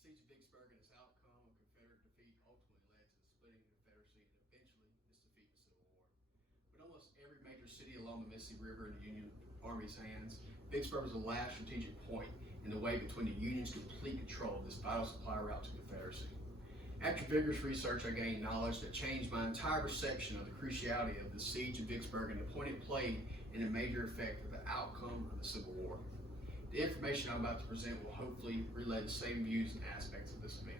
siege of Vicksburg and its outcome of Confederate defeat ultimately led to the splitting of the Confederacy and eventually its defeat in the Civil War. With almost every major city along the Mississippi River in the Union Army's hands, Vicksburg was the last strategic point in the way between the Union's complete control of this vital supply route to the Confederacy. After vigorous research, I gained knowledge that changed my entire perception of the cruciality of the siege of Vicksburg and the point it played in a major effect of the outcome of the Civil War. The information I'm about to present will hopefully relay the same views and aspects of this event.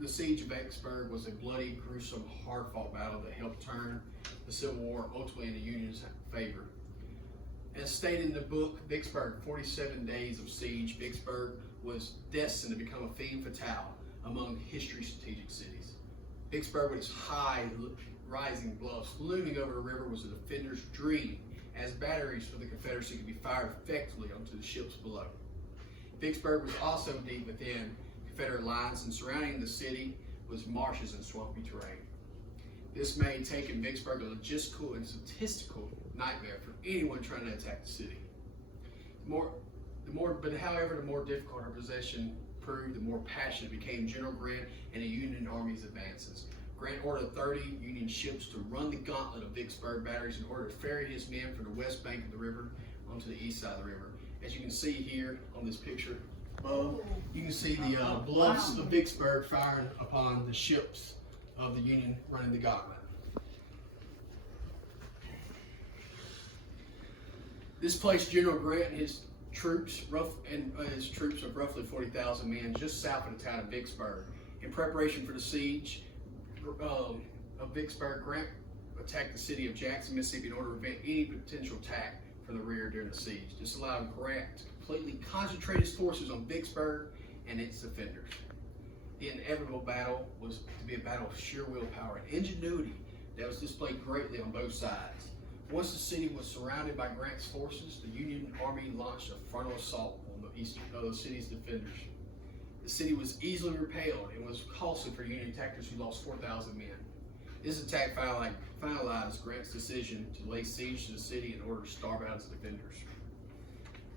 The siege of Vicksburg was a bloody, gruesome, hard-fought battle that helped turn the Civil War ultimately in the Union's favor. As stated in the book, Vicksburg, 47 Days of Siege, Vicksburg was destined to become a femme fatale among history's strategic cities. Vicksburg, with its high, rising bluffs looming over the river, was a defender's dream, as batteries for the Confederacy could be fired effectively onto the ships below. Vicksburg was also deep within Confederate lines, and surrounding the city was marshes and swampy terrain. This made taking Vicksburg a logistical and statistical nightmare for anyone trying to attack the city. However, the more difficult our possession proved, the more passionate became General Grant and the Union Army's advances. Grant ordered 30 Union ships to run the gauntlet of Vicksburg batteries in order to ferry his men from the west bank of the river onto the east side of the river. As you can see here on this picture above, you can see the bluffs of Vicksburg firing upon the ships of the Union running the gauntlet. This placed General Grant and his troops of roughly 40,000 men just south of the town of Vicksburg. In preparation for the siege of Vicksburg, Grant attacked the city of Jackson, Mississippi in order to prevent any potential attack from the rear during the siege. This allowed Grant to completely concentrate his forces on Vicksburg and its defenders. The inevitable battle was to be a battle of sheer willpower and ingenuity that was displayed greatly on both sides. Once the city was surrounded by Grant's forces, the Union Army launched a frontal assault on the city's defenders. The city was easily repelled and was costly for Union attackers who lost 4,000 men. This attack finalized Grant's decision to lay siege to the city in order to starve out its defenders.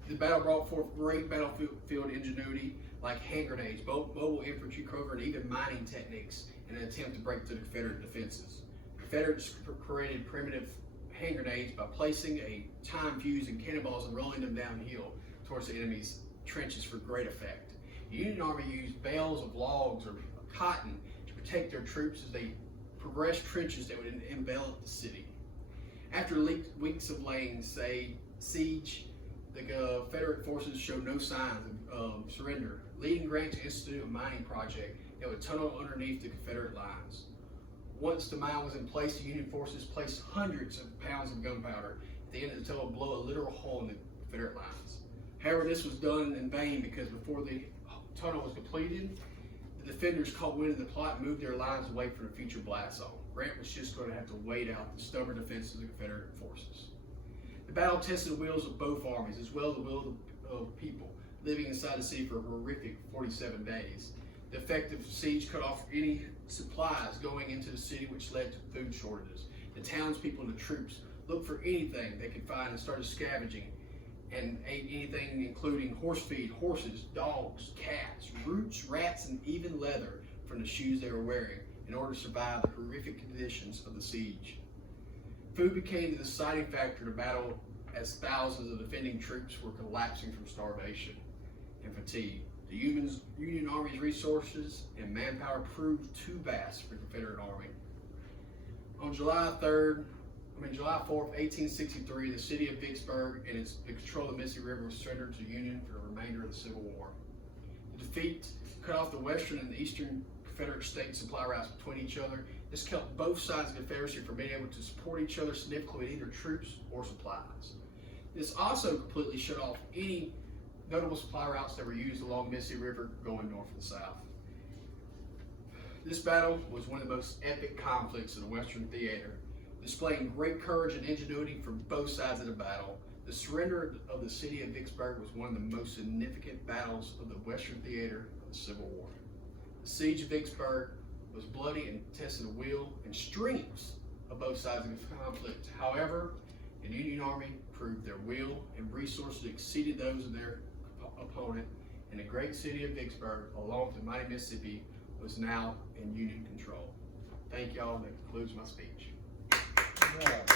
The battle brought forth great battlefield ingenuity, like hand grenades, mobile infantry cover, and even mining techniques in an attempt to break through the Confederate defenses. Confederates created primitive hand grenades by placing a time fuse in cannonballs and rolling them downhill towards the enemy's trenches for great effect. The Union Army used bales of logs or cotton to protect their troops as they progressed trenches that would envelop the city. After weeks of laying siege, the Confederate forces showed no signs of surrender, leading Grant to institute a mining project that would tunnel underneath the Confederate lines. Once the mine was in place, the Union forces placed hundreds of pounds of gunpowder at the end of the tunnel to blow a literal hole in the Confederate lines. However, this was done in vain because before the tunnel was completed, the defenders caught wind of the plot and moved their lines away from the future blast zone. Grant was just going to have to wait out the stubborn defense of the Confederate forces. The battle tested the wills of both armies, as well as the will of people living inside the city for a horrific 47 days. The effective siege cut off any supplies going into the city, which led to food shortages. The townspeople and the troops looked for anything they could find and started scavenging and ate anything including horse feed, horses, dogs, cats, roots, rats, and even leather from the shoes they were wearing in order to survive the horrific conditions of the siege. Food became the deciding factor in the battle as thousands of defending troops were collapsing from starvation and fatigue. The Union Army's resources and manpower proved too vast for the Confederate Army. On July 4th, 1863, the city of Vicksburg and the control of the Mississippi River was surrendered to the Union for the remainder of the Civil War. The defeat cut off the western and the eastern Confederate state supply routes between each other. This kept both sides of the Confederacy from being able to support each other significantly with either troops or supplies. This also completely shut off any notable supply routes that were used along the Mississippi River going north and south. This battle was one of the most epic conflicts in the Western theater, displaying great courage and ingenuity from both sides of the battle. The surrender of the city of Vicksburg was one of the most significant battles of the Western theater of the Civil War. The siege of Vicksburg was bloody and tested the will and strengths of both sides of the conflict. However, the Union Army proved their will and resources exceeded those of their opponent, and and the great city of Vicksburg, along with the mighty Mississippi, was now in Union control. Thank y'all. That concludes my speech. Yeah.